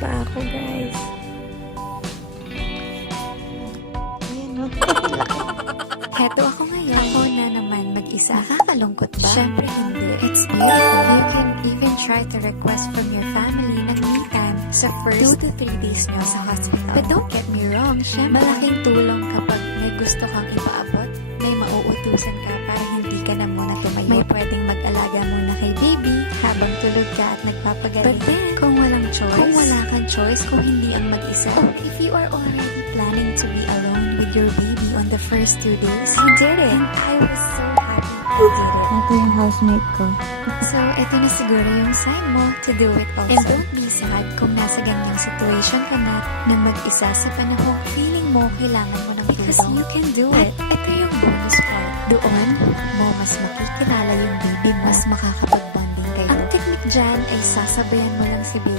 pa ako, guys. Ayan, no? Heto ako ngayon. Ako na naman mag-isa. Nakakalungkot ba? Siyempre hindi. It's beautiful. You can even try to request from your family na me time sa first 2 to 3 days nyo sa hospital. But don't get me wrong, syempre, malaking tulong kapag may gusto kang ipaabot, may mauutusan ka para hindi ka na muna tumayo. May pwedeng mag-alaga muna kay baby habang tulog ka at nagpapagaling. But then, kung walang choice, kung wala kang choice, kung hindi ang mag-isa, if you are already planning to be alone with your baby on the first 2 days, you did it. And I was so happy you did it. Ito yung housemate ko. So, ito na siguro yung sign mo to do it also. And don't be sad kung nasa ganyang situation ka na mag-isa sa panahong feeling mo kailangan mo ng tulong. Because you can do it. Ito yung bonus part. Doon mo mas makikilala yung baby mo, mas makakapag-bonding kayo. Ang technique dyan ay sasabayan mo lang si baby